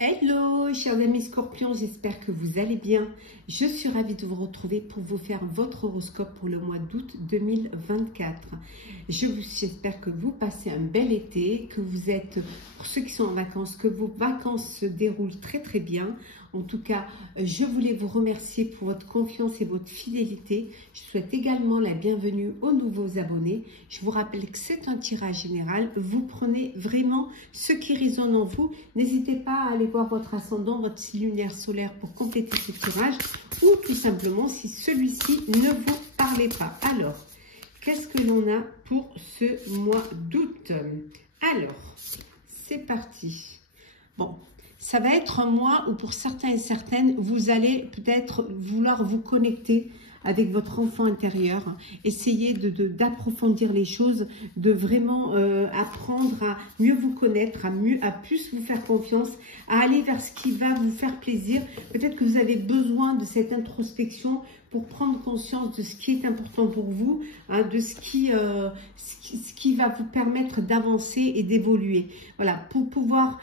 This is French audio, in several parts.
Hello, chers amis scorpions, j'espère que vous allez bien. Je suis ravie de vous retrouver pour vous faire votre horoscope pour le mois d'août 2024. J'espère que vous passez un bel été, que vous êtes, pour ceux qui sont en vacances, que vos vacances se déroulent très bien. En tout cas, je voulais vous remercier pour votre confiance et votre fidélité. Je souhaite également la bienvenue aux nouveaux abonnés. Je vous rappelle que c'est un tirage général. Vous prenez vraiment ce qui résonne en vous. N'hésitez pas à aller voir votre ascendant, votre signe lunaire solaire pour compléter ce tirage ou tout simplement si celui-ci ne vous parlait pas. Alors, qu'est-ce que l'on a pour ce mois d'août? Alors, c'est parti. Bon. Ça va être un mois où pour certains et certaines, vous allez peut-être vouloir vous connecter avec votre enfant intérieur, essayer d'approfondir les choses, de vraiment apprendre à mieux vous connaître, à plus vous faire confiance, à aller vers ce qui va vous faire plaisir. Peut-être que vous avez besoin de cette introspection pour prendre conscience de ce qui est important pour vous, hein, de ce qui va vous permettre d'avancer et d'évoluer. Voilà, pour pouvoir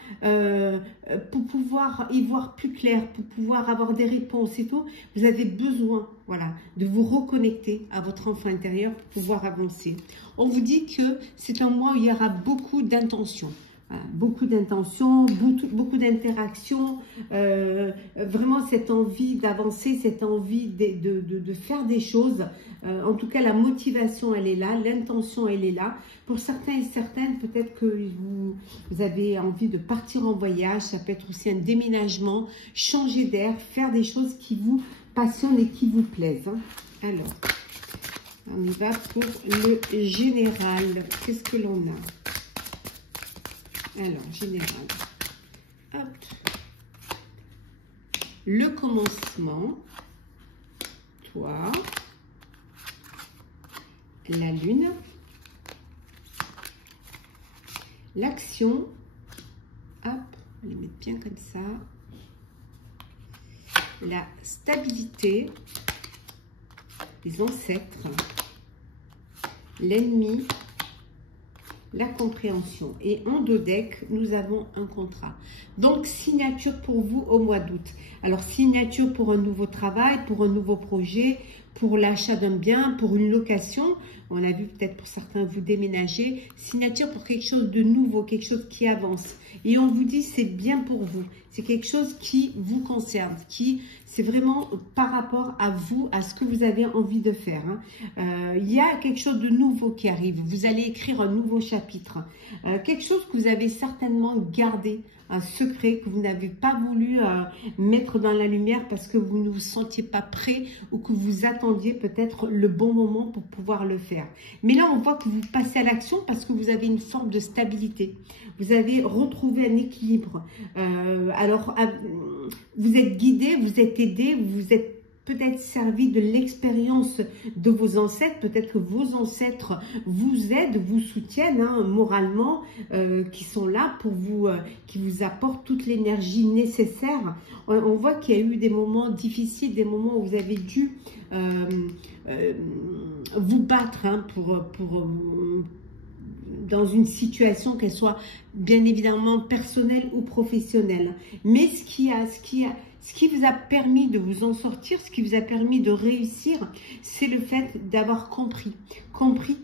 y voir plus clair, pour pouvoir avoir des réponses et tout, vous avez besoin, voilà, de vous reconnecter à votre enfant intérieur pour pouvoir avancer. On vous dit que c'est un mois où il y aura beaucoup d'intentions. Voilà, beaucoup d'intentions, beaucoup d'interactions, vraiment cette envie d'avancer, cette envie de faire des choses. En tout cas, la motivation, elle est là, l'intention, elle est là. Pour certains et certaines, peut-être que vous avez envie de partir en voyage, ça peut être aussi un déménagement, changer d'air, faire des choses qui vous passionnent et qui vous plaisent. Hein. Alors, on y va pour le général. Qu'est-ce que l'on a ? Alors, général, hop, le commencement, toi, la lune, l'action, hop, on les met bien comme ça, la stabilité, les ancêtres, l'ennemi, la compréhension. Et en deux decks, nous avons un contrat. Donc, signature pour vous au mois d'août. Alors, signature pour un nouveau travail, pour un nouveau projet, pour l'achat d'un bien, pour une location. On a vu peut-être pour certains vous déménager. Signature pour quelque chose de nouveau, quelque chose qui avance. Et on vous dit c'est bien pour vous. C'est quelque chose qui vous concerne, c'est vraiment par rapport à vous, à ce que vous avez envie de faire. Hein. Il y a quelque chose de nouveau qui arrive. Vous allez écrire un nouveau chapitre. Quelque chose que vous avez certainement gardé, un secret que vous n'avez pas voulu mettre dans la lumière parce que vous ne vous sentiez pas prêt ou que vous attendiez peut-être le bon moment pour pouvoir le faire. Mais là, on voit que vous passez à l'action parce que vous avez une forme de stabilité. Vous avez retrouvé un équilibre. Alors, vous êtes guidé, vous êtes aidé, vous êtes peut-être servi de l'expérience de vos ancêtres, peut-être que vos ancêtres vous aident, vous soutiennent hein, moralement, qui sont là pour vous, qui vous apportent toute l'énergie nécessaire. On voit qu'il y a eu des moments difficiles, des moments où vous avez dû vous battre hein, dans une situation, qu'elle soit bien évidemment personnelle ou professionnelle. Mais ce qui vous a permis de vous en sortir, ce qui vous a permis de réussir, c'est le fait d'avoir compris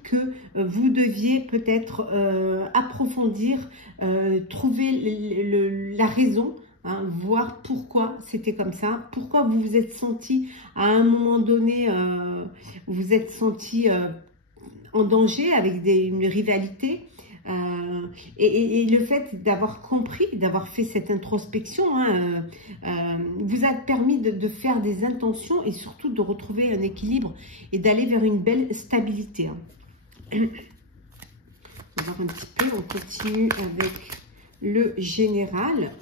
que vous deviez peut-être approfondir, trouver la raison, hein, voir pourquoi c'était comme ça, pourquoi vous vous êtes senti à un moment donné, vous vous êtes senti en danger avec une rivalité. Et le fait d'avoir compris, d'avoir fait cette introspection, hein, vous a permis de faire des intentions et surtout de retrouver un équilibre et d'aller vers une belle stabilité. Hein. On va voir un petit peu, on continue avec le général.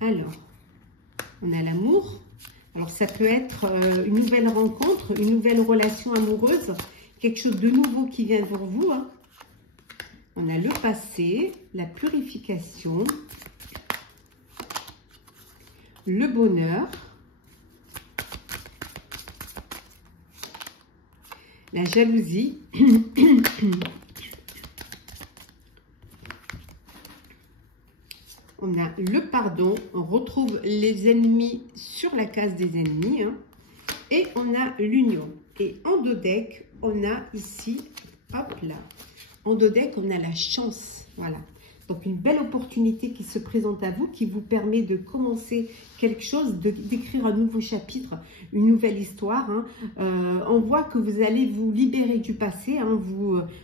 Alors, on a l'amour. Alors, ça peut être une nouvelle rencontre, une nouvelle relation amoureuse, quelque chose de nouveau qui vient vers vous. Hein. On a le passé, la purification, le bonheur, la jalousie, on a le pardon, on retrouve les ennemis sur la case des ennemis, hein, et on a l'union. Et en dos deck, on a ici, hop là, en dos deck, on a la chance, voilà. Donc, une belle opportunité qui se présente à vous, qui vous permet de commencer quelque chose, d'écrire un nouveau chapitre, une nouvelle histoire. Hein. On voit que vous allez vous libérer du passé. Hein,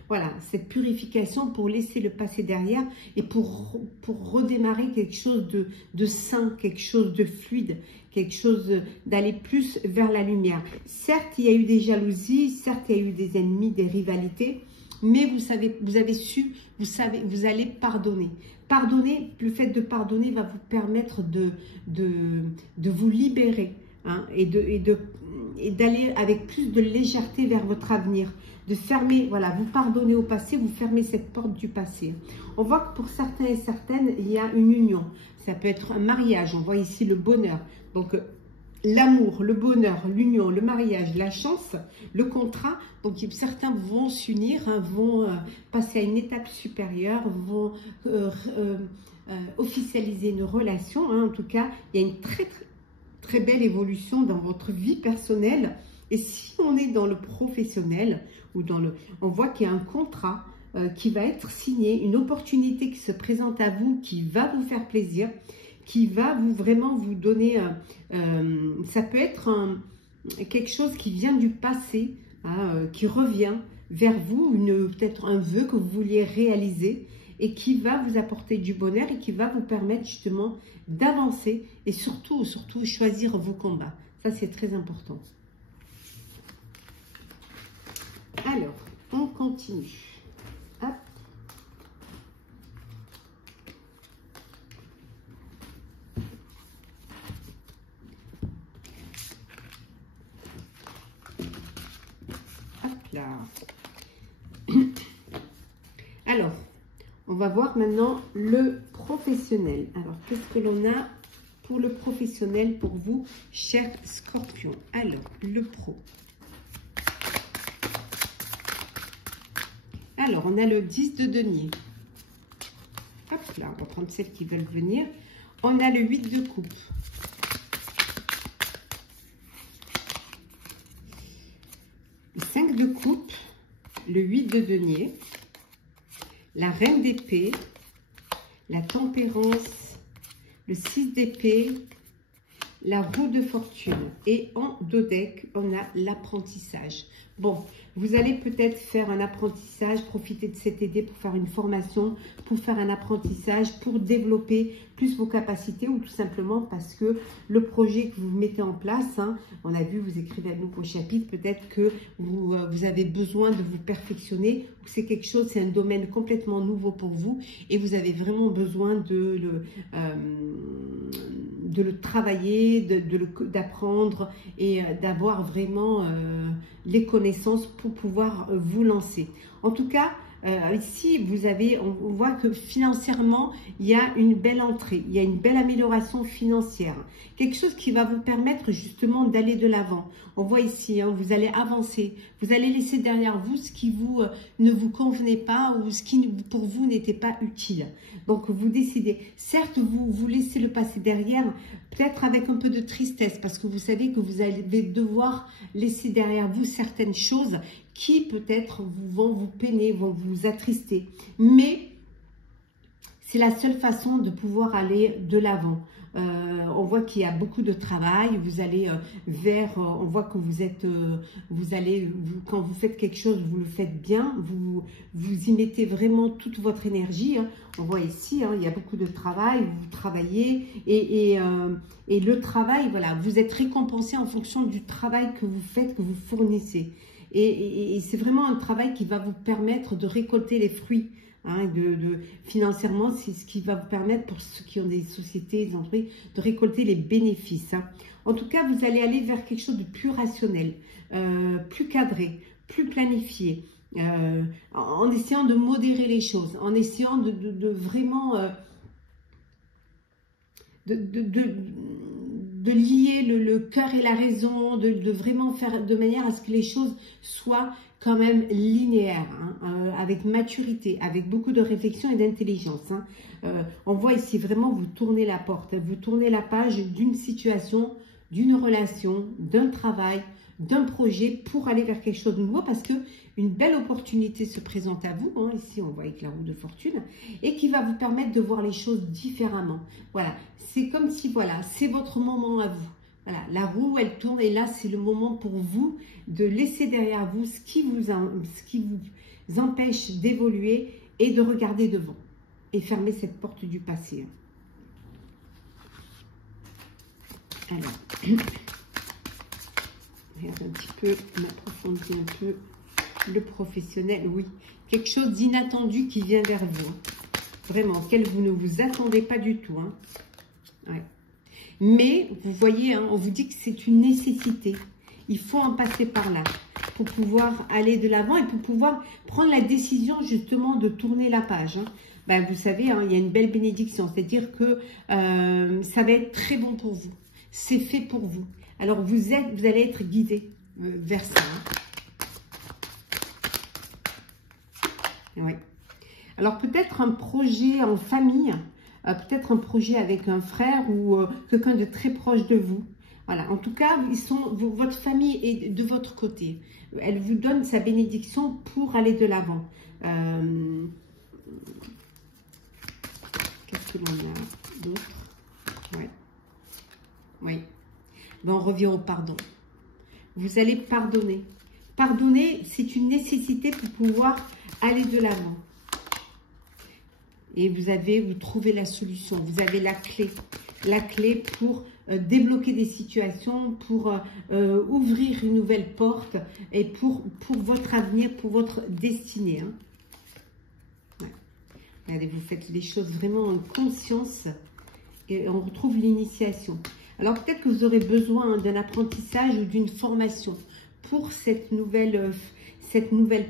voilà, cette purification pour laisser le passé derrière et pour redémarrer quelque chose de sain, quelque chose de fluide, quelque chose d'aller plus vers la lumière. Certes, il y a eu des jalousies, certes, il y a eu des ennemis, des rivalités. Mais vous savez, vous allez pardonner. Pardonner, le fait de pardonner va vous permettre de vous libérer, hein, et d'aller avec plus de légèreté vers votre avenir. De fermer, voilà, vous pardonnez au passé, vous fermez cette porte du passé. On voit que pour certains et certaines, il y a une union. Ça peut être un mariage, on voit ici le bonheur. Donc, l'amour, le bonheur, l'union, le mariage, la chance, le contrat. Donc, certains vont s'unir, hein, vont passer à une étape supérieure, vont officialiser une relation. Hein. En tout cas, il y a une très belle évolution dans votre vie personnelle. Et si on est dans le professionnel, ou on voit qu'il y a un contrat qui va être signé, une opportunité qui se présente à vous, qui va vous faire plaisir, qui va vraiment vous donner, ça peut être quelque chose qui vient du passé, hein, qui revient vers vous, peut-être un vœu que vous vouliez réaliser et qui va vous apporter du bonheur et qui va vous permettre justement d'avancer et surtout choisir vos combats. Ça, c'est très important. Alors, on continue. Hop. Alors, on va voir maintenant le professionnel. Alors, qu'est-ce que l'on a pour le professionnel pour vous, chers scorpions? Alors, le pro. Alors, on a le 10 de denier. Hop là, on va prendre celles qui veulent venir. On a le 8 de coupe. Le 5 de coupe. Le 8 de denier. La reine d'épée. La tempérance. Le 6 d'épée. La roue de fortune. Et en dos deck, on a l'apprentissage. Bon, vous allez peut-être faire un apprentissage, profiter de cette idée pour faire une formation, pour faire un apprentissage, pour développer plus vos capacités ou tout simplement parce que le projet que vous mettez en place, hein, on a vu, vous écrivez un nouveau chapitre, peut-être que vous avez besoin de vous perfectionner, ou que c'est quelque chose, c'est un domaine complètement nouveau pour vous et vous avez vraiment besoin de le travailler, d'apprendre et d'avoir vraiment les connaissances pour pouvoir vous lancer. En tout cas, ici, on voit que financièrement, il y a une belle entrée, il y a une belle amélioration financière. Quelque chose qui va vous permettre justement d'aller de l'avant. On voit ici, hein, vous allez avancer, vous allez laisser derrière vous ce qui ne vous convenait pas ou ce qui pour vous n'était pas utile. Donc, vous décidez. Certes, vous laissez le passé derrière, peut-être avec un peu de tristesse parce que vous savez que vous allez devoir laisser derrière vous certaines choses qui peut-être vont vous peiner, vont vous attrister. Mais c'est la seule façon de pouvoir aller de l'avant. On voit qu'il y a beaucoup de travail, vous allez on voit que quand vous faites quelque chose, vous le faites bien, vous y mettez vraiment toute votre énergie. Hein. On voit ici, hein, il y a beaucoup de travail, vous travaillez et le travail, voilà, vous êtes récompensé en fonction du travail que vous faites, que vous fournissez. Et c'est vraiment un travail qui va vous permettre de récolter les fruits. Hein, financièrement, c'est ce qui va vous permettre, pour ceux qui ont des sociétés, des entreprises, de récolter les bénéfices. Hein. En tout cas, vous allez aller vers quelque chose de plus rationnel, plus cadré, plus planifié, en essayant de modérer les choses, en essayant de vraiment de lier le cœur et la raison, de vraiment faire de manière à ce que les choses soient quand même linéaires, hein, avec maturité, avec beaucoup de réflexion et d'intelligence. Hein. On voit ici vraiment vous tournez la porte, vous tournez la page d'une situation, d'une relation, d'un travail, d'un projet pour aller vers quelque chose de nouveau parce que une belle opportunité se présente à vous, hein, ici on voit avec la roue de fortune, et qui va vous permettre de voir les choses différemment. Voilà, c'est comme si, voilà, c'est votre moment à vous. Voilà, la roue elle tourne et là c'est le moment pour vous de laisser derrière vous ce qui vous empêche d'évoluer et de regarder devant et fermer cette porte du passé. Alors, regarde un petit peu, on approfondit un peu le professionnel. Oui, quelque chose d'inattendu qui vient vers vous. Vraiment, auquel vous ne vous attendez pas du tout. Hein. Ouais. Mais, vous voyez, hein, on vous dit que c'est une nécessité. Il faut en passer par là pour pouvoir aller de l'avant et pour pouvoir prendre la décision justement de tourner la page. Hein. Ben, vous savez, hein, il y a une belle bénédiction, c'est-à-dire que ça va être très bon pour vous. C'est fait pour vous. Alors, vous allez être guidé vers ça. Hein. Ouais. Alors, peut-être un projet en famille, peut-être un projet avec un frère ou quelqu'un de très proche de vous. Voilà, en tout cas, votre famille est de votre côté. Elle vous donne sa bénédiction pour aller de l'avant. Qu'est-ce que l'on a d'autre? Ouais. Oui. Ben, on revient au pardon. Vous allez pardonner. Pardonner, c'est une nécessité pour pouvoir aller de l'avant. Et vous trouvez la solution. Vous avez la clé pour débloquer des situations, pour ouvrir une nouvelle porte et pour votre avenir, pour votre destinée. Hein. Ouais. Regardez, vous faites les choses vraiment en conscience et on retrouve l'initiation. Alors peut-être que vous aurez besoin d'un apprentissage ou d'une formation pour cette nouvelle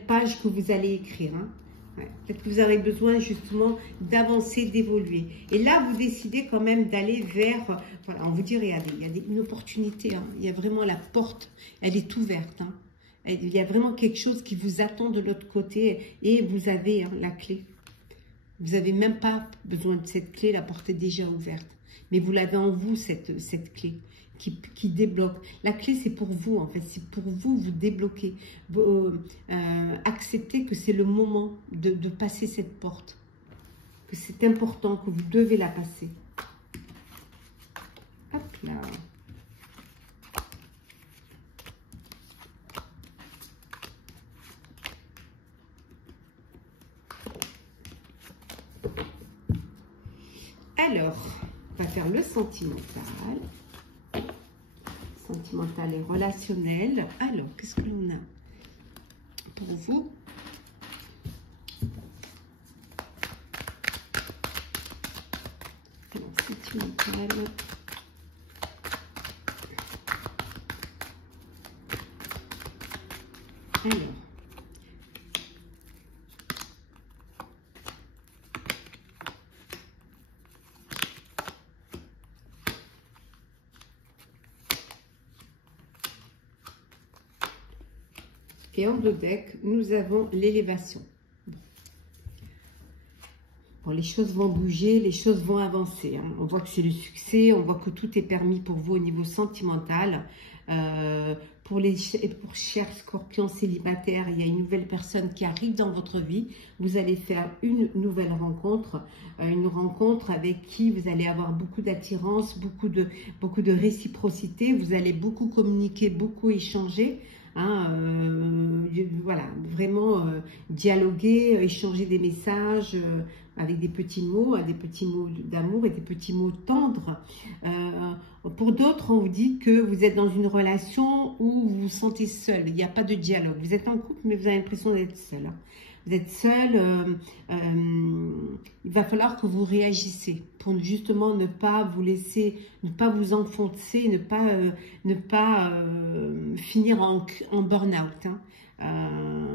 page que vous allez écrire. Hein. Ouais. Peut-être que vous aurez besoin justement d'avancer, d'évoluer. Et là, vous décidez quand même d'aller vers... Voilà, on vous dit, regardez, il y a une opportunité. Hein. Il y a vraiment la porte, elle est ouverte. Hein. Il y a vraiment quelque chose qui vous attend de l'autre côté et vous avez la clé. Vous n'avez même pas besoin de cette clé, la porte est déjà ouverte. Mais vous l'avez en vous, cette clé qui débloque. La clé, c'est pour vous, en fait. C'est pour vous, vous débloquer. Accepter que c'est le moment de passer cette porte. Que c'est important, que vous devez la passer. Hop là. Alors, on va faire le sentimental. Sentimental et relationnel. Alors, qu'est-ce que l'on a pour vous? Alors, sentimental. Alors. Et en deux decks, nous avons l'élévation. Bon, les choses vont bouger, les choses vont avancer. Hein. On voit que c'est le succès, on voit que tout est permis pour vous au niveau sentimental. Pour chers scorpions célibataires, il y a une nouvelle personne qui arrive dans votre vie. Vous allez faire une nouvelle rencontre, une rencontre avec qui vous allez avoir beaucoup d'attirance, beaucoup de réciprocité. Vous allez beaucoup communiquer, beaucoup échanger. Hein, voilà, vraiment dialoguer, échanger des messages avec des petits mots d'amour et des petits mots tendres. Pour d'autres, on vous dit que vous êtes dans une relation où vous vous sentez seul, il n'y a pas de dialogue. Vous êtes en couple, mais vous avez l'impression d'être seul. Hein. Vous êtes seul, il va falloir que vous réagissez pour justement ne pas vous laisser, ne pas vous enfoncer, ne pas finir en burn-out. Hein.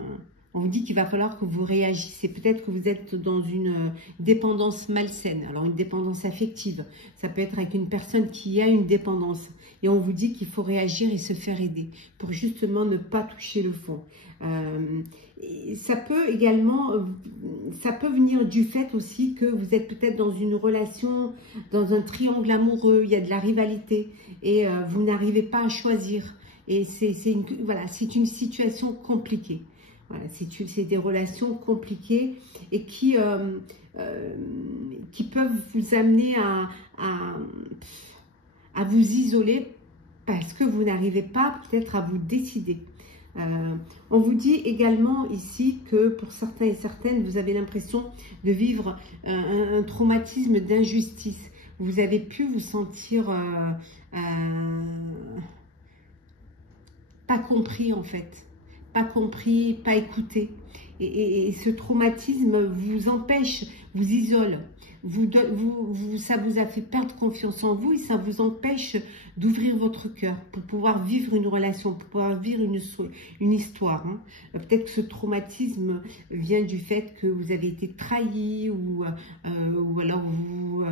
On vous dit qu'il va falloir que vous réagissez. Peut-être que vous êtes dans une dépendance malsaine. Alors, une dépendance affective. Ça peut être avec une personne qui a une dépendance. Et on vous dit qu'il faut réagir et se faire aider pour justement ne pas toucher le fond. Ça peut également, ça peut venir du fait aussi que vous êtes peut-être dans une relation, dans un triangle amoureux, il y a de la rivalité et vous n'arrivez pas à choisir. Et c'est une situation compliquée. Voilà, c'est des relations compliquées et qui peuvent vous amener à vous isoler parce que vous n'arrivez pas peut-être à vous décider. On vous dit également ici que pour certains et certaines, vous avez l'impression de vivre un traumatisme d'injustice. Vous avez pu vous sentir pas compris en fait, pas compris, pas écouté. Et ce traumatisme vous empêche, vous isole, ça vous a fait perdre confiance en vous et ça vous empêche d'ouvrir votre cœur pour pouvoir vivre une relation, pour pouvoir vivre une histoire. Hein. Peut-être que ce traumatisme vient du fait que vous avez été trahi ou alors vous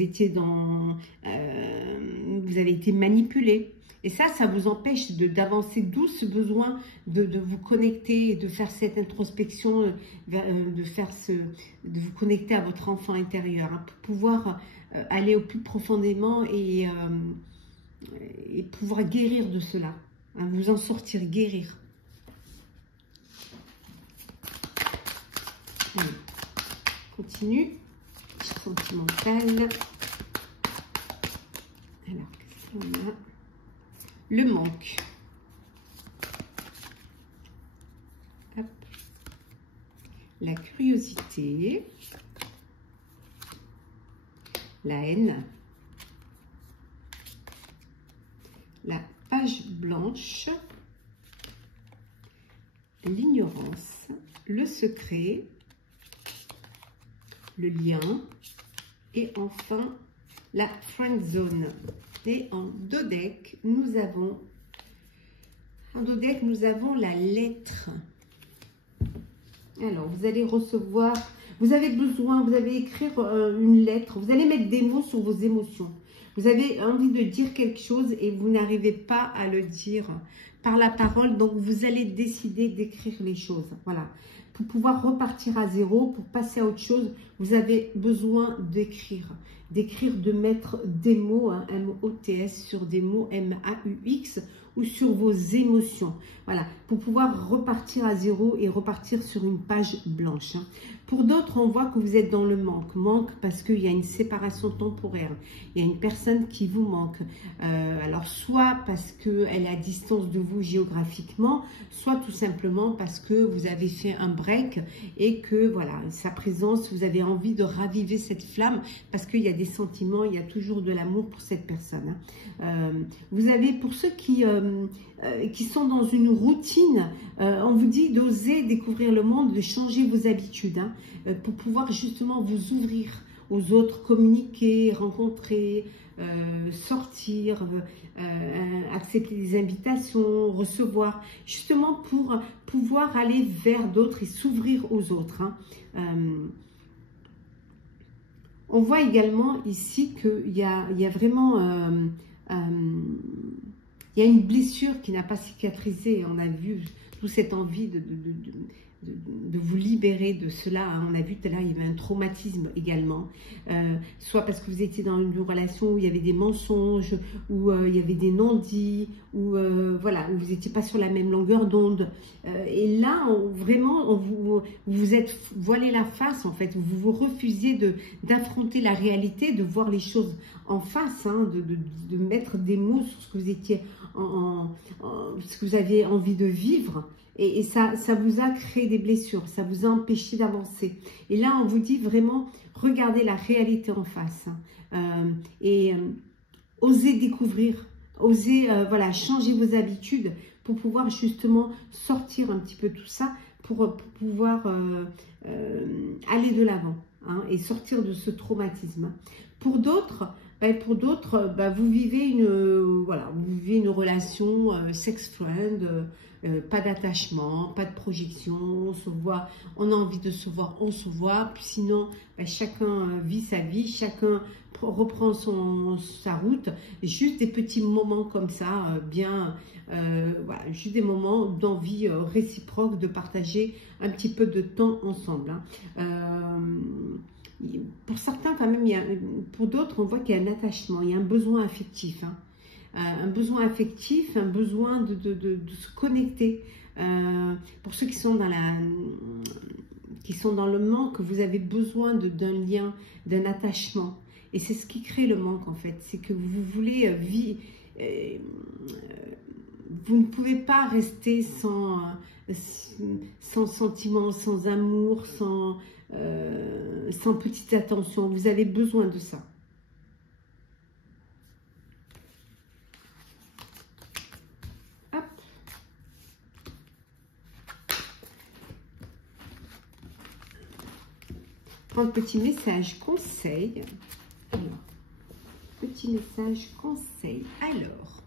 étiez vous avez été manipulé. Et ça vous empêche d'avancer, d'où ce besoin de vous connecter et de faire cette introspection, de vous connecter à votre enfant intérieur, hein, pour pouvoir aller au plus profondément et pouvoir guérir de cela, hein, vous en sortir, guérir. Allez, continue, sentimental. Alors, qu'est-ce qu'on a ? Le manque. Hop. La curiosité. La haine. La page blanche. L'ignorance. Le secret. Le lien. Et enfin, la friend zone. Et en dos deck, nous avons la lettre. Alors, vous allez recevoir, vous allez écrire une lettre, vous allez mettre des mots sur vos émotions. Vous avez envie de dire quelque chose et vous n'arrivez pas à le dire par la parole, donc vous allez décider d'écrire les choses. Voilà. Pour pouvoir repartir à zéro, pour passer à autre chose, vous avez besoin d'écrire, de mettre des mots, hein, M-O-T-S, sur des mots M-A-U-X ou sur vos émotions. Voilà, pour pouvoir repartir à zéro et repartir sur une page blanche. Hein. Pour d'autres, on voit que vous êtes dans le manque parce qu'il y a une séparation temporaire. Il y a une personne qui vous manque. Alors, soit parce qu'elle est à distance de vous géographiquement, soit tout simplement parce que vous avez fait un break et que, voilà, sa présence, vous avez envie de raviver cette flamme parce qu'il y a des sentiments, il y a toujours de l'amour pour cette personne. Hein. Vous avez, pour ceux qui sont dans une routine, on vous dit d'oser découvrir le monde, de changer vos habitudes, hein, pour pouvoir justement vous ouvrir aux autres, communiquer, rencontrer, sortir, accepter des invitations, recevoir, justement pour pouvoir aller vers d'autres et s'ouvrir aux autres. Hein. On voit également ici qu'il y a vraiment... il y a une blessure qui n'a pas cicatrisé. On a vu toute cette envie de vous libérer de cela. Hein. On a vu tout à l'heure, il y avait un traumatisme également. Soit parce que vous étiez dans une relation où il y avait des mensonges, où il y avait des non-dits, où voilà, où vous n'étiez pas sur la même longueur d'onde. Et là, vous vous êtes voilé la face, en fait. Vous vous refusiez d'affronter la réalité, de voir les choses en face, hein, de mettre des mots sur ce que vous étiez ce que vous aviez envie de vivre. Et ça vous a créé des blessures, ça vous a empêché d'avancer. Et là, on vous dit vraiment, regardez la réalité en face. Hein, osez découvrir, osez voilà, changer vos habitudes pour pouvoir justement sortir un petit peu tout ça, pour pouvoir aller de l'avant. hein, et sortir de ce traumatisme. Pour d'autres, vous vivez une relation sex-friend, pas d'attachement, pas de projection, on se voit, on a envie de se voir, on se voit, puis sinon chacun vit sa vie, chacun reprend sa route, juste des petits moments comme ça, juste des moments d'envie réciproque de partager un petit peu de temps ensemble, hein. Pour certains quand même, pour d'autres on voit qu'il y a un attachement, il y a un besoin affectif, hein. Un besoin affectif, un besoin de se connecter. Pour ceux qui sont dans le manque, vous avez besoin d'un lien, d'un attachement. Et c'est ce qui crée le manque en fait. C'est que vous voulez vivre. Vous ne pouvez pas rester sans sentiment, sans amour, sans petite attention. Vous avez besoin de ça. Un petit message conseil. Alors, petit message conseil. Alors,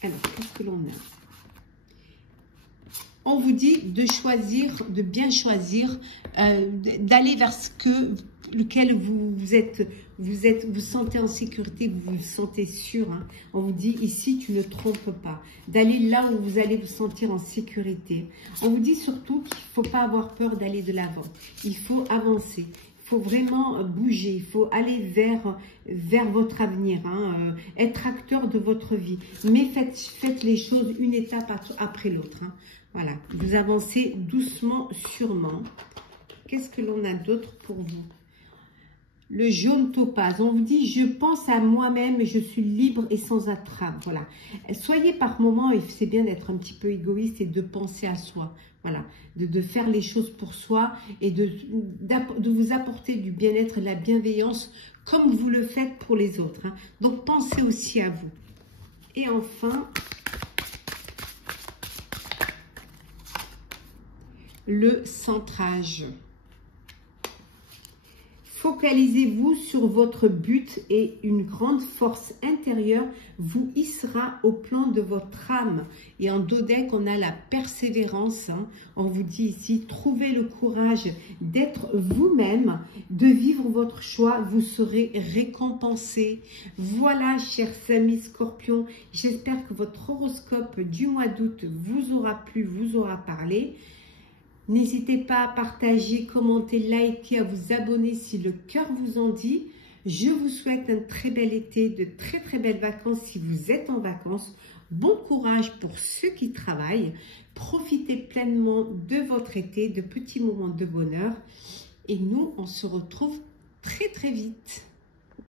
qu'est-ce que l'on a? On vous dit de choisir, de bien choisir, d'aller vers lequel vous sentez en sécurité, vous vous sentez sûr, hein. On vous dit ici, tu ne trompes pas. D'aller là où vous allez vous sentir en sécurité. On vous dit surtout qu'il ne faut pas avoir peur d'aller de l'avant. Il faut avancer. Il faut vraiment bouger. Il faut aller vers votre avenir, hein. Être acteur de votre vie. Mais faites les choses une étape après l'autre, hein. Voilà. Vous avancez doucement, sûrement. Qu'est-ce que l'on a d'autre pour vous? Le jaune topaz, on vous dit, je pense à moi-même, je suis libre et sans attrape. Voilà. Soyez par moments, et c'est bien d'être un petit peu égoïste et de penser à soi. Voilà. De faire les choses pour soi et de vous apporter du bien-être et de la bienveillance comme vous le faites pour les autres, hein. Donc, pensez aussi à vous. Et enfin, le centrage. Focalisez-vous sur votre but et une grande force intérieure vous hissera au plan de votre âme. Et en dodec, on a la persévérance, hein. On vous dit ici, trouvez le courage d'être vous-même, de vivre votre choix, vous serez récompensé. Voilà, chers amis scorpions, j'espère que votre horoscope du mois d'août vous aura plu, vous aura parlé. N'hésitez pas à partager, commenter, liker, à vous abonner si le cœur vous en dit. Je vous souhaite un très bel été, de très très belles vacances si vous êtes en vacances. Bon courage pour ceux qui travaillent. Profitez pleinement de votre été, de petits moments de bonheur. Et nous, on se retrouve très très vite.